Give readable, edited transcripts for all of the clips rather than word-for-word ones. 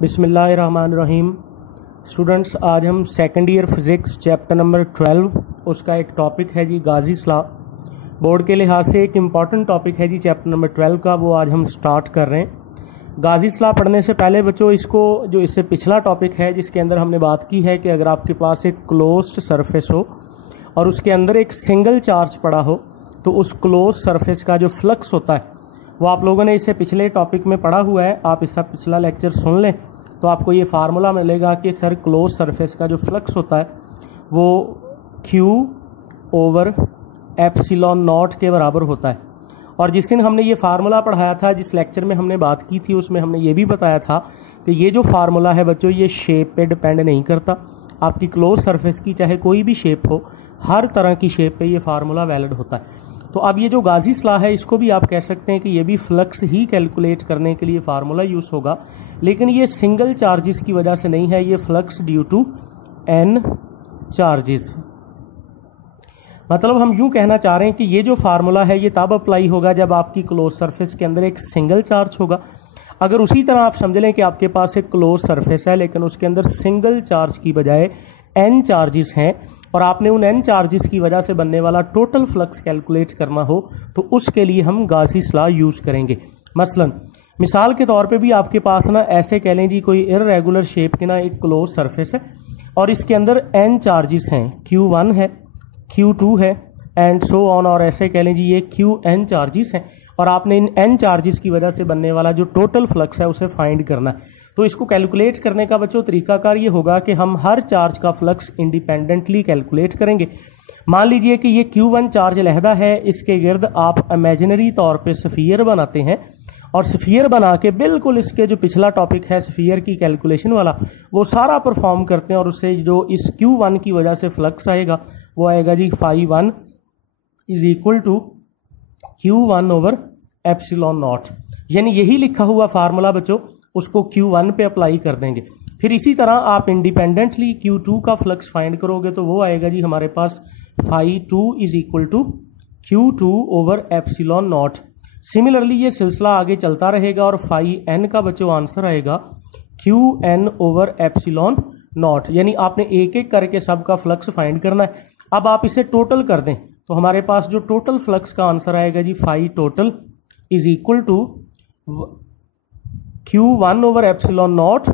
बिस्मिल्लाहिर्रहमानिर्रहीम। स्टूडेंट्स, आज हम second year physics chapter number 12 उसका एक टॉपिक है जी गाजीस लॉ। बोर्ड के लिहाज से एक इम्पॉर्टेंट टॉपिक है जी चैप्टर नंबर 12 का, वो आज हम स्टार्ट कर रहे हैं। गाजीस लॉ पढ़ने से पहले बच्चों इसको जो इससे पिछला टॉपिक है जिसके अंदर हमने बात की है कि अगर आपके पास एक क्लोज्ड सरफेस हो और उसके अंदर एक सिंगल चार्ज पड़ा हो तो उस क्लोज सरफेस का जो फ्लक्स होता है वो आप लोगों ने इससे पिछले टॉपिक में पढ़ा हुआ है। आप इसका पिछला लेक्चर सुन लें तो आपको ये फार्मूला मिलेगा कि सर क्लोज सरफेस का जो फ्लक्स होता है वो Q ओवर एप्सिलॉन नॉट के बराबर होता है। और जिस दिन हमने ये फार्मूला पढ़ाया था, जिस लेक्चर में हमने बात की थी, उसमें हमने ये भी बताया था कि ये जो फार्मूला है बच्चों ये शेप पे डिपेंड नहीं करता। आपकी क्लोज सरफेस की चाहे कोई भी शेप हो, हर तरह की शेप पे ये फार्मूला वैलिड होता है। तो अब ये जो गाजीस लॉ है इसको भी आप कह सकते हैं कि ये भी फ्लक्स ही कैलकुलेट करने के लिए फार्मूला यूज होगा, लेकिन ये सिंगल चार्जेस की वजह से नहीं है, ये flux due to n charges. मतलब हम यूं कहना चाह रहे हैं कि ये जो फार्मूला है ये तब अप्लाई होगा जब आपकी क्लोज सरफेस के अंदर एक सिंगल चार्ज होगा। अगर उसी तरह आप समझ लें कि आपके पास एक क्लोज सरफेस है लेकिन उसके अंदर सिंगल चार्ज की बजाय n चार्जेस हैं और आपने उन n चार्जेस की वजह से बनने वाला टोटल फ्लक्स कैलकुलेट करना हो तो उसके लिए हम गाजीस लॉ यूज करेंगे। मसलन मिसाल के तौर पे भी आपके पास ना ऐसे कह लें जी कोई इररेगुलर शेप की ना एक क्लोज सरफेस है और इसके अंदर n चार्जेस हैं, Q1 है, Q2 है एंड सो ऑन, और ऐसे कह लें जी ये Qn चार्जेस हैं और आपने इन n चार्जेस की वजह से बनने वाला जो टोटल फ्लक्स है उसे फाइंड करना है। तो इसको कैलकुलेट करने का बच्चों तरीकाकार ये होगा कि हम हर चार्ज का फ्लक्स इंडिपेंडेंटली कैलकुलेट करेंगे। मान लीजिए कि ये Q1 चार्ज लहदा है, इसके गिर्द आप इमेजिनरी तौर पे स्फीयर बनाते हैं और स्फीयर बना के बिल्कुल इसके जो पिछला टॉपिक है स्फीयर की कैलकुलेशन वाला वो सारा परफॉर्म करते हैं और उससे जो इस Q1 की वजह से फ्लक्स आएगा वो आएगा जी φ1 is equal to Q1 over epsilon naught. यानी यही लिखा हुआ फार्मूला बच्चों उसको Q1 पे अप्लाई कर देंगे। फिर इसी तरह आप इंडिपेंडेंटली Q2 का फ्लक्स फाइंड करोगे तो वो आएगा जी हमारे पास φ2 is equal to Q2 over epsilon naught. Similarly ये सिलसिला आगे चलता रहेगा और φn का बच्चों आंसर आएगा Qn ओवर एप्सिलॉन नॉट। यानी आपने एक एक करके सबका फ्लक्स फाइंड करना है। अब आप इसे टोटल कर दें तो हमारे पास जो टोटल फ्लक्स का आंसर आएगा जी φ total is equal to Q1 over epsilon naught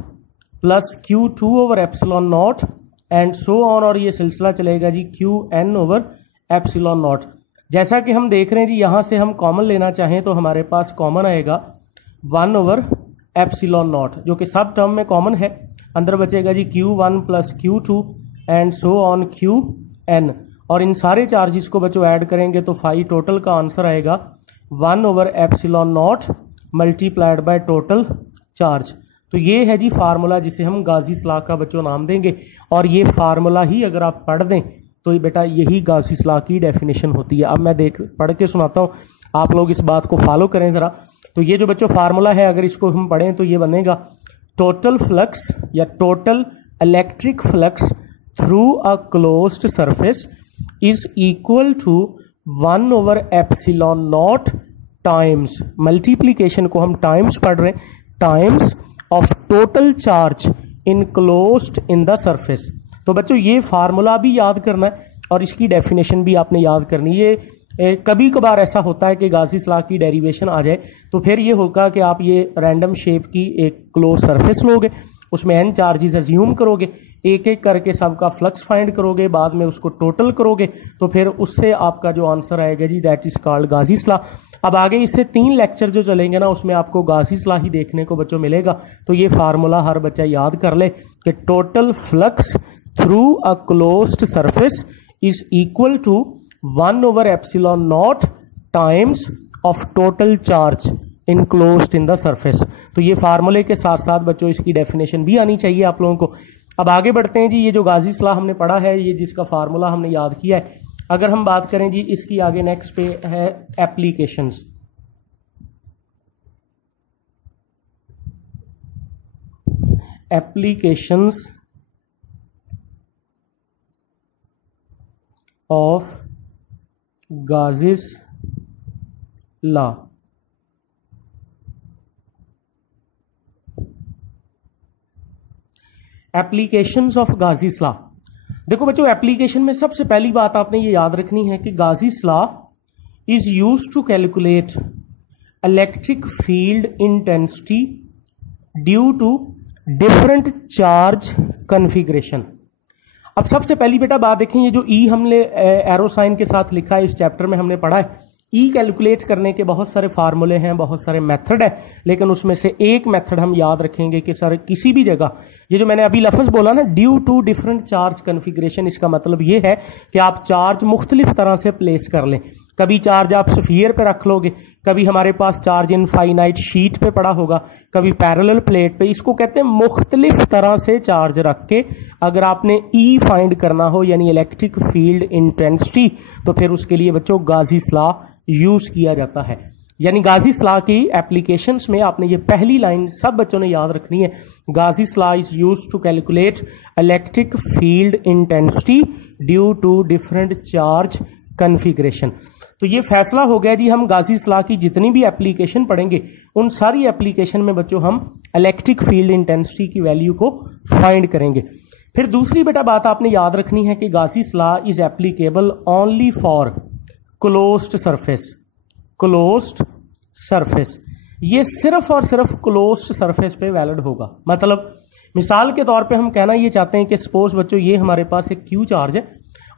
plus Q2 over epsilon naught and so on, और ये सिलसिला चलेगा जी Qn ओवर एप्सिलॉन नॉट। जैसा कि हम देख रहे हैं जी यहां से हम कॉमन लेना चाहें तो हमारे पास कॉमन आएगा 1 ओवर एप्सिलॉन नॉट जो कि सब टर्म में कॉमन है। अंदर बचेगा जी Q1 plus Q2 and so on Qn, और इन सारे चार्जेस को बच्चों ऐड करेंगे तो φ टोटल का आंसर आएगा 1 over epsilon not multiplied by total charge. तो ये है जी फार्मूला जिसे हम गाजीस लॉ का बच्चों नाम देंगे, और ये फार्मूला ही अगर आप पढ़ दें तो ये बेटा यही गाजीस लॉ की डेफिनेशन होती है। अब मैं पढ़ के सुनाता हूँ, आप लोग इस बात को फॉलो करें जरा। तो ये जो बच्चों फार्मूला है अगर इसको हम पढ़ें तो ये बनेगा टोटल फ्लक्स या total electric flux through a closed surface is equal to 1 over epsilon nought times, multiplication को हम टाइम्स पढ़ रहे हैं, times of total charge enclosed in the surface. तो बच्चों ये फार्मूला भी याद करना है और इसकी डेफिनेशन भी आपने याद करनी है। कभी कभार ऐसा होता है कि गाजीस लॉ की डेरिवेशन आ जाए तो फिर ये होगा कि आप ये रैंडम शेप की एक क्लोज सरफेस लोगे, उसमें n चार्जेस अज्यूम करोगे, एक एक करके सबका फ्लक्स फाइंड करोगे, बाद में उसको टोटल करोगे तो फिर उससे आपका जो आंसर आएगा जी दैट इज कॉल्ड गाजीस लॉ। अब आगे इससे 3 लेक्चर जो चलेंगे ना उसमें आपको गाजीस लॉ ही देखने को बच्चों मिलेगा। तो ये फार्मूला हर बच्चा याद कर ले कि total flux through a closed surface is equal to 1 over epsilon nought times of total charge enclosed in the surface. तो ये फार्मूले के साथ साथ बच्चों इसकी डेफिनेशन भी आनी चाहिए आप लोगों को। अब आगे बढ़ते हैं जी। ये जो गाजीस लॉ हमने पढ़ा है, ये जिसका फार्मूला हमने याद किया है, अगर हम बात करें जी इसकी आगे नेक्स्ट पे है applications. Applications of Gauss's law. Applications of Gauss's law. देखो बच्चों, एप्लीकेशन में सबसे पहली बात आपने ये याद रखनी है कि Gauss's law is used to calculate electric field intensity due to different charge configuration. अब सबसे पहली बेटा बात देखें, ये जो ई हमने एरो साइन के साथ लिखा है इस चैप्टर में हमने पढ़ा है, ई कैलकुलेट करने के बहुत सारे फार्मूले हैं, बहुत सारे मेथड है, लेकिन उसमें से एक मेथड हम याद रखेंगे कि सर किसी भी जगह ये जो मैंने अभी लफ्ज बोला ना, due to different charge configuration, इसका मतलब ये है कि आप चार्ज मुख्तलिफ तरह से प्लेस कर लें। कभी चार्ज आप स्फीयर पे रख लोगे, कभी हमारे पास चार्ज इनफाइनाइट शीट पे पड़ा होगा, कभी पैरेलल प्लेट पे। इसको कहते हैं मुख्तलिफ तरह से चार्ज रख के अगर आपने ई फाइंड करना हो यानी इलेक्ट्रिक फील्ड इंटेंसिटी, तो फिर उसके लिए बच्चों गाजीस लॉ यूज किया जाता है। यानी गाजीस लॉ की एप्लीकेशंस में आपने ये पहली लाइन सब बच्चों ने याद रखनी है, Gauss's law is used to calculate electric field intensity due to different charge configuration. तो ये फैसला हो गया जी, हम गाजीस लॉ की जितनी भी एप्लीकेशन पढ़ेंगे उन सारी एप्लीकेशन में बच्चों हम इलेक्ट्रिक फील्ड इंटेंसिटी की वैल्यू को फाइंड करेंगे। फिर दूसरी बेटा बात आपने याद रखनी है कि Gauss's law is applicable only for closed surface. Closed surface, ये सिर्फ और सिर्फ क्लोज्ड सरफेस पे वैलिड होगा। मतलब मिसाल के तौर पे हम कहना ये चाहते हैं कि सपोज बच्चों ये हमारे पास एक क्यू चार्ज है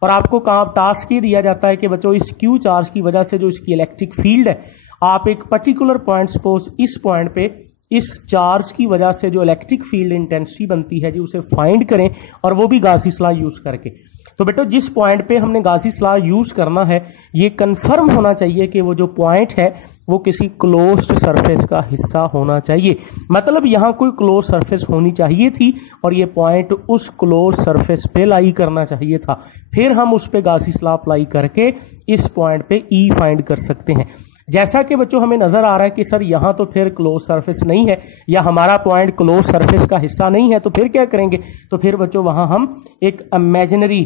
और आपको टास्क ये दिया जाता है कि बच्चों इस क्यू चार्ज की वजह से जो इसकी इलेक्ट्रिक फील्ड है, आप एक पर्टिकुलर पॉइंट सपोज इस पॉइंट पे इस चार्ज की वजह से जो इलेक्ट्रिक फील्ड इंटेंसिटी बनती है जी उसे फाइंड करें, और वो भी गाजीस लॉ यूज करके। तो बेटो जिस पॉइंट पे हमने गाजीस लॉ यूज करना है ये कंफर्म होना चाहिए कि वो जो पॉइंट है वो किसी क्लोज्ड सरफेस का हिस्सा होना चाहिए। मतलब यहां कोई क्लोज सरफेस होनी चाहिए थी और ये पॉइंट उस क्लोज सरफेस पे लाई करना चाहिए था, फिर हम उस पे गाजीस लॉ अप्लाई करके इस पॉइंट पे ई फाइंड कर सकते हैं। जैसा कि बच्चों हमें नजर आ रहा है कि सर यहां तो फिर क्लोज सरफेस नहीं है या हमारा पॉइंट क्लोज सरफेस का हिस्सा नहीं है, तो फिर क्या करेंगे, तो फिर बच्चों वहां हम एक इमेजिनरी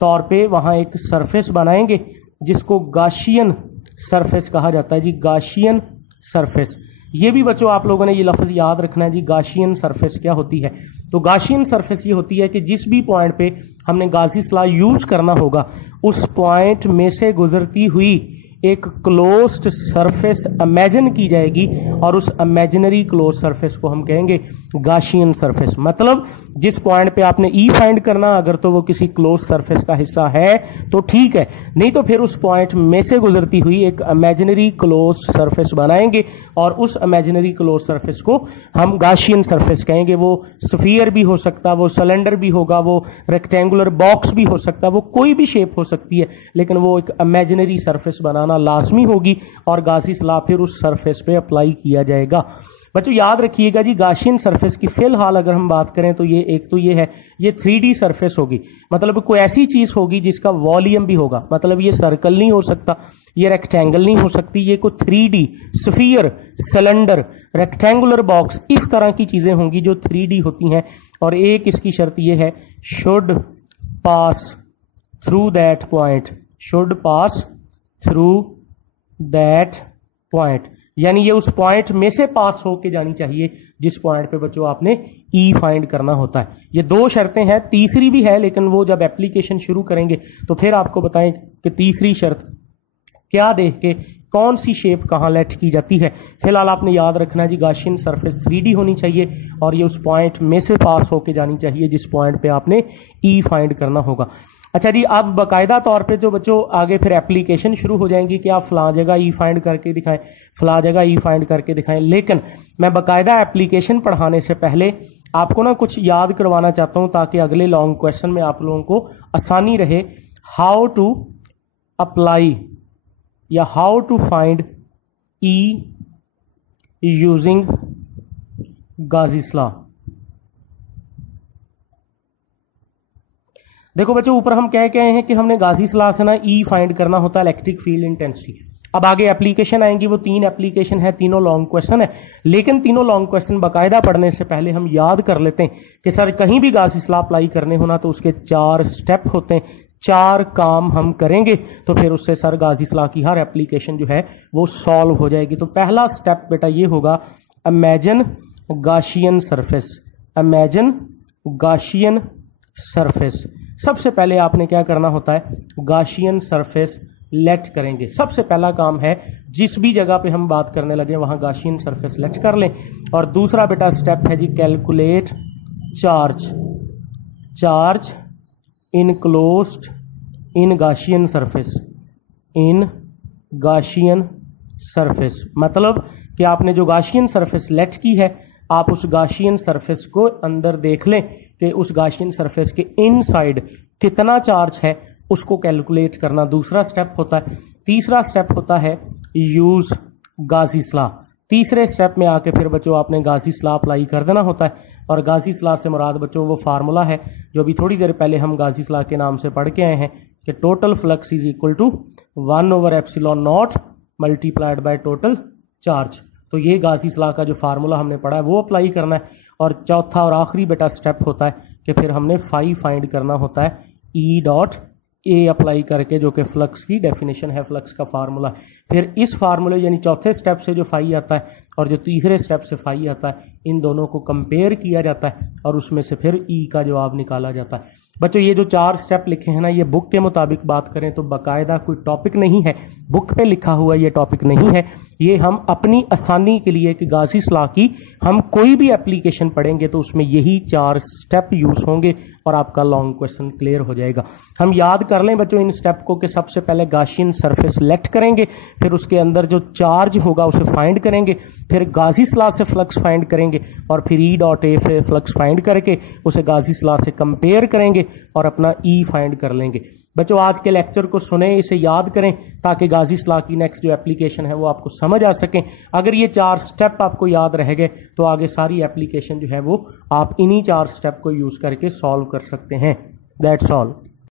तौर पे वहां एक सरफेस बनाएंगे जिसको गाशियन सरफेस कहा जाता है जी, गाशियन सरफेस। ये भी बच्चों आप लोगों ने ये लफ्ज याद रखना है जी, गाशियन सरफेस क्या होती है। तो गाशियन सरफेस ये होती है कि जिस भी पॉइंट पे हमने गाजीस लॉ यूज करना होगा उस पॉइंट में से गुजरती हुई एक क्लोज्ड सरफेस इमेजिन की जाएगी और उस इमेजिनरी क्लोज सरफेस को हम कहेंगे गाशियन सरफेस। मतलब जिस पॉइंट पे आपने ई फाइंड करना, अगर तो वो किसी क्लोज सरफेस का हिस्सा है तो ठीक है, नहीं तो फिर उस पॉइंट में से गुजरती हुई एक इमेजिनरी क्लोज सरफेस बनाएंगे और उस इमेजिनरी क्लोज सरफेस को हम गाशियन सरफेस कहेंगे। वो स्फीयर भी हो सकता, वो सिलेंडर भी होगा, वो रेक्टेंगुलर बॉक्स भी हो सकता, वो कोई भी शेप हो सकती है, लेकिन वो एक इमेजिनरी सरफेस बनाना लाजमी होगी और गाजीस लॉ फिर उस सरफेस पे अप्लाई किया जाएगा। बच्चों याद रखिएगा जी, गाशियन सरफेस की फिलहाल अगर हम बात करें तो ये एक तो ये है, ये 3D सरफेस होगी। मतलब कोई ऐसी चीज होगी जिसका वॉल्यूम भी होगा, मतलब ये सर्कल नहीं हो सकता, ये रेक्टेंगल नहीं हो सकती, ये कोई 3D sphere, cylinder, rectangular box, इस तरह की चीजें होंगी जो 3D होती हैं। और एक इसकी शर्त ये है, should pass through that point, should pass through that point, यानी ये उस पॉइंट में से पास होके जानी चाहिए जिस पॉइंट पे बच्चों आपने ई फाइंड करना होता है। ये दो शर्तें हैं, तीसरी भी है लेकिन वो जब एप्लीकेशन शुरू करेंगे तो फिर आपको बताएं कि तीसरी शर्त क्या देख के कौन सी शेप कहां लेट की जाती है। फिलहाल आपने याद रखना है जी, गाशियन सरफेस 3D होनी चाहिए और ये उस पॉइंट में से पास होके जानी चाहिए जिस पॉइंट पे आपने ई फाइंड करना होगा। अच्छा जी, अब बाकायदा तौर पे जो बच्चों आगे फिर एप्लीकेशन शुरू हो जाएंगी कि आप फलां जगह ई फाइंड करके दिखाएं, फलां जगह ई फाइंड करके दिखाएं, लेकिन मैं बाकायदा एप्लीकेशन पढ़ाने से पहले आपको ना कुछ याद करवाना चाहता हूं ताकि अगले लॉन्ग क्वेश्चन में आप लोगों को आसानी रहे। हाउ टू अप्लाई या how to find E using Gauss's law. देखो बच्चों, ऊपर हम कह हैं कि हमने गाजीस लॉ से ना ई फाइंड करना होता है इलेक्ट्रिक फील्ड इंटेंसिटी। अब आगे एप्लीकेशन आएंगी, वो 3 एप्लीकेशन है, तीनों लॉन्ग क्वेश्चन है, लेकिन तीनों लॉन्ग क्वेश्चन बाकायदा पढ़ने से पहले हम याद कर लेते हैं कि सर कहीं भी गाजीस लॉ अप्लाई करने होना तो उसके 4 स्टेप होते हैं, 4 काम हम करेंगे तो फिर उससे सर गाजीस लॉ की हर एप्लीकेशन जो है वो सॉल्व हो जाएगी। तो पहला स्टेप बेटा ये होगा, imagine Gaussian surface, imagine Gaussian surface. सबसे पहले आपने क्या करना होता है, गाशियन सरफेस लेट करेंगे। सबसे पहला काम है, जिस भी जगह पे हम बात करने लगे वहां गाशियन सरफेस लेट कर लें। और दूसरा बेटा स्टेप है जी calculate charge, charge enclosed in Gaussian surface, in Gaussian surface. मतलब कि आपने जो गाशियन सरफेस लेट की है, आप उस गाशियन सरफेस को अंदर देख लें कि उस गाशियन सरफेस के इनसाइड कितना चार्ज है, उसको कैलकुलेट करना दूसरा स्टेप होता है। तीसरा स्टेप होता है यूज गाजीस लॉ। तीसरे स्टेप में आके फिर बच्चों आपने गाजीस लॉ अप्लाई कर देना होता है। और गाजीस लॉ से मुराद बच्चों वो फार्मूला है जो अभी थोड़ी देर पहले हम गाजीस लॉ के नाम से पढ़ के आए हैं कि total flux is equal to 1/ε0 multiplied by total charge. तो ये गाजीस लॉ का जो फार्मूला हमने पढ़ा है वो अप्लाई करना है। और चौथा और आखिरी बेटा स्टेप होता है कि फिर हमने फाई फाइंड करना होता है, ई डॉट ए अप्लाई करके, जो कि फ्लक्स की डेफिनेशन है, फ्लक्स का फार्मूला। फिर इस फार्मूले यानी चौथे स्टेप से जो फाई आता है और जो तीसरे स्टेप से फाई आता है, इन दोनों को कंपेयर किया जाता है और उसमें से फिर ई का जवाब निकाला जाता है। बच्चों ये जो 4 स्टेप लिखे हैं ना, ये बुक के मुताबिक बात करें तो बाकायदा कोई टॉपिक नहीं है, बुक पे लिखा हुआ ये टॉपिक नहीं है। ये हम अपनी आसानी के लिए कि गाजीस लॉ की हम कोई भी एप्लीकेशन पढ़ेंगे तो उसमें यही 4 स्टेप यूज होंगे और आपका लॉन्ग क्वेश्चन क्लियर हो जाएगा। हम याद कर लें बच्चों इन स्टेप को कि सबसे पहले गाशियन सरफेस लेट करेंगे, फिर उसके अंदर जो चार्ज होगा उसे फाइंड करेंगे, फिर गाजीस लॉ से फ्लक्स फाइंड करेंगे और फिर ई डॉट ए से फ्लक्स फाइंड करके उसे गाजीस लॉ से कंपेयर करेंगे और अपना ई फाइंड कर लेंगे। बच्चों आज के लेक्चर को सुने, इसे याद करें ताकि गाजीस लॉ की नेक्स्ट जो एप्लीकेशन है वो आपको समझ आ सके। अगर ये 4 स्टेप आपको याद रह गए तो आगे सारी एप्लीकेशन जो है वो आप इन्हीं 4 स्टेप को यूज करके सॉल्व कर सकते हैं। That's all.